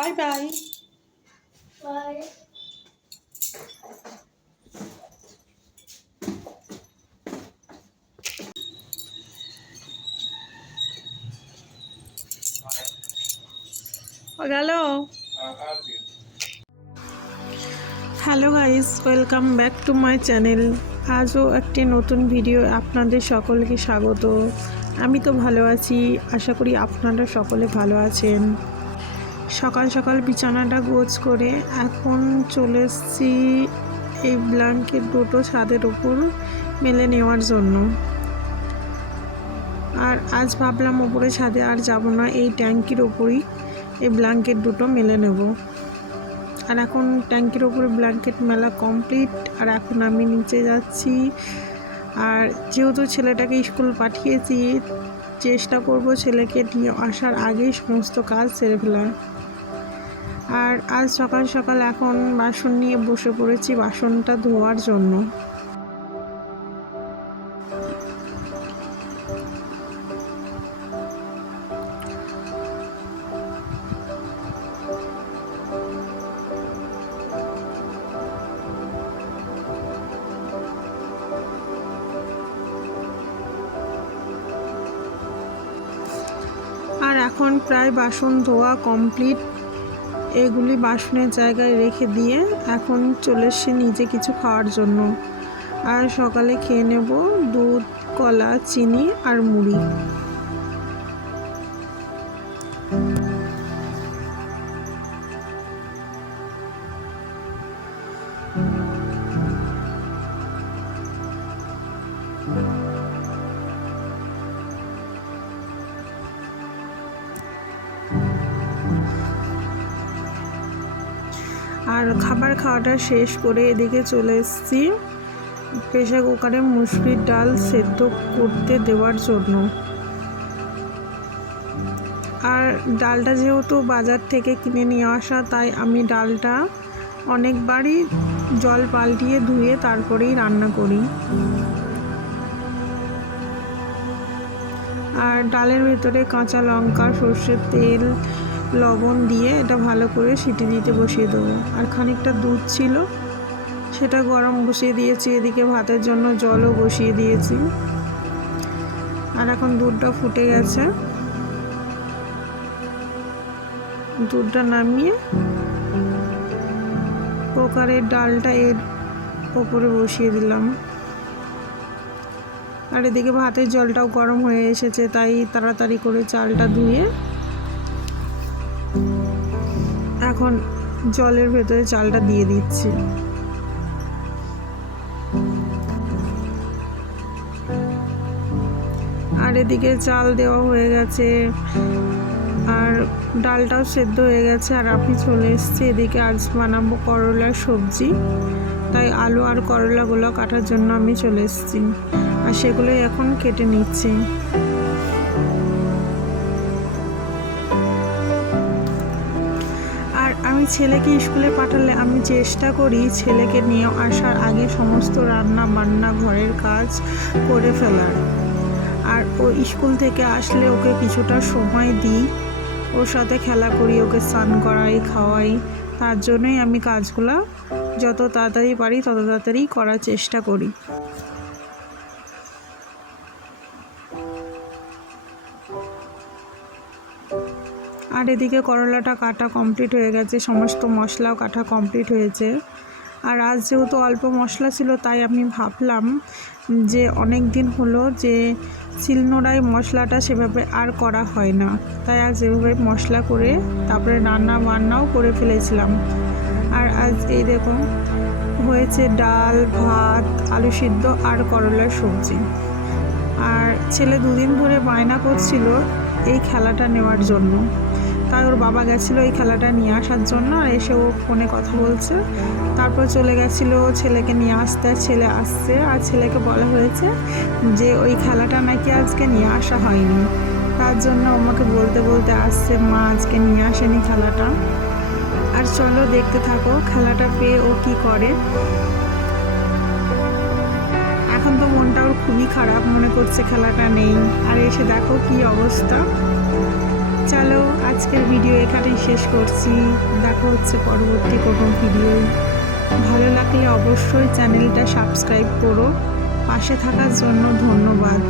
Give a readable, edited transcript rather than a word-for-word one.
Bye bye. By. গেল। Hello guys, welcome back to my channel. আজও একটি নতুন ভিডিও আপনাদের সকলকে স্বাগত। আমি তো ভালো আছি, আশা করি আপনারা সকলে ভালো আছেন। সকাল সকাল বিছানাটা গোছ করে এখন চলে এসেছি এই ব্ল্যাঙ্কেট দুটো ছাদের উপর মেলে নেওয়ার জন্য। আর আজ ভাবলাম ওপরে ছাদে আর যাব না, এই ট্যাঙ্কির ওপরই এই ব্ল্যাঙ্কেট দুটো মেলে নেব। আর এখন ট্যাঙ্কির ওপরে ব্ল্যাঙ্কেট মেলা কমপ্লিট, আর এখন আমি নিচে যাচ্ছি। আর যেহেতু ছেলেটাকে স্কুল পাঠিয়েছি, চেষ্টা করব ছেলেকে নিয়ে আসার আগেই সমস্ত কাজ সেরে ফেলার। আর আজ সকাল সকাল এখন বাসন নিয়ে বসে পড়েছি বাসনটা ধোয়ার জন্য। আর এখন প্রায় বাসন ধোয়া কমপ্লিট। এগুলি বাসনের জায়গায় রেখে দিয়ে এখন চলে এসেছি নিজে কিছু খাওয়ার জন্য। আর সকালে খেয়ে নেব দুধ, কলা, চিনি আর মুড়ি। আর খাবার খাওয়াটা শেষ করে এদিকে চলে এসেছি প্রেসার কুকারে মুসুরির ডাল সেদ্ধ করতে দেওয়ার জন্য। আর ডালটা যেহেতু বাজার থেকে কিনে নিয়ে আসা, তাই আমি ডালটা অনেকবারই জল পাল্টিয়ে ধুয়ে তারপরেই রান্না করি। আর ডালের ভেতরে কাঁচা লঙ্কা, সর্ষের তেল, লবণ দিয়ে এটা ভালো করে সিটি দিতে বসিয়ে দেবো। আর খানিকটা দুধ ছিল, সেটা গরম বসিয়ে দিয়েছি। এদিকে ভাতের জন্য জলও বসিয়ে দিয়েছি। আর এখন দুধটা ফুটে গেছে, দুধটা নামিয়ে কুকারের ডালটা এর ওপরে বসিয়ে দিলাম। আর এদিকে ভাতের জলটাও গরম হয়ে এসেছে, তাই তাড়াতাড়ি করে চালটা ধুয়ে এখন জলের ভেতরে চালটা দিয়ে দিচ্ছি। আর এদিকে চাল দেওয়া হয়ে গেছে, আর ডালটাও সেদ্ধ হয়ে গেছে। আর আমি চলে এসেছি এদিকে আজ বানাবো করলার সবজি, তাই আলু আর করলাগুলো কাটার জন্য আমি চলে এসেছি। আর সেগুলোই এখন কেটে নিচ্ছি। আর আমি ছেলেকে স্কুলে পাঠালে আমি চেষ্টা করি ছেলেকে নিয়ে আসার আগে সমস্ত রান্না বান্না ঘরের কাজ করে ফেলার। আর ও স্কুল থেকে আসলে ওকে কিছুটা সময় দিই, ওর সাথে খেলা করি, ওকে স্নান করাই, খাওয়াই। তার জন্যই আমি কাজগুলো যত তাড়াতাড়ি পারি তত তাড়াতাড়ি করার চেষ্টা করি। আর এদিকে করলাটা কাটা কমপ্লিট হয়ে গেছে, সমস্ত মশলাও কাটা কমপ্লিট হয়েছে। আর আজ যেহেতু অল্প মশলা ছিল, তাই আমি ভাবলাম যে অনেক দিন হলো যে শিলনোড়ায় মশলাটা সেভাবে আর করা হয় না, তাই আজ এভাবে মশলা করে তারপরে রান্না বান্নাও করে ফেলেছিলাম। আর আজ এই দেখুন হয়েছে ডাল, ভাত, আলু সিদ্ধ আর করলার সবজি। আর ছেলে দুদিন ধরে বায়না করছিল এই খেলাটা নেওয়ার জন্য, তাই ওর বাবা গেছিলো এই খেলাটা নিয়ে আসার জন্য। আর এসে ও ফোনে কথা বলছে, তারপর চলে গেছিলো ছেলেকে নিয়ে আসতে। আর ছেলে আসছে, আর ছেলেকে বলা হয়েছে যে ওই খেলাটা নাকি আজকে নিয়ে আসা হয়নি, তার জন্য আমাকে বলতে বলতে আসছে মা আজকে নিয়ে আসেনি খেলাটা। আর চলো দেখতে থাকো খেলাটা পেয়ে ও কি করে। এখন তো মনটা ওর খুবই খারাপ, মনে করছে খেলাটা নেই। আর এসে দেখো কি অবস্থা, চলো আজকের ভিডিও এখানেই শেষ করছি। দেখা হচ্ছে পরবর্তী কোনো ভিডিও। ভালো লাগলে অবশ্যই চ্যানেলটা সাবস্ক্রাইব করো। পাশে থাকার জন্য ধন্যবাদ।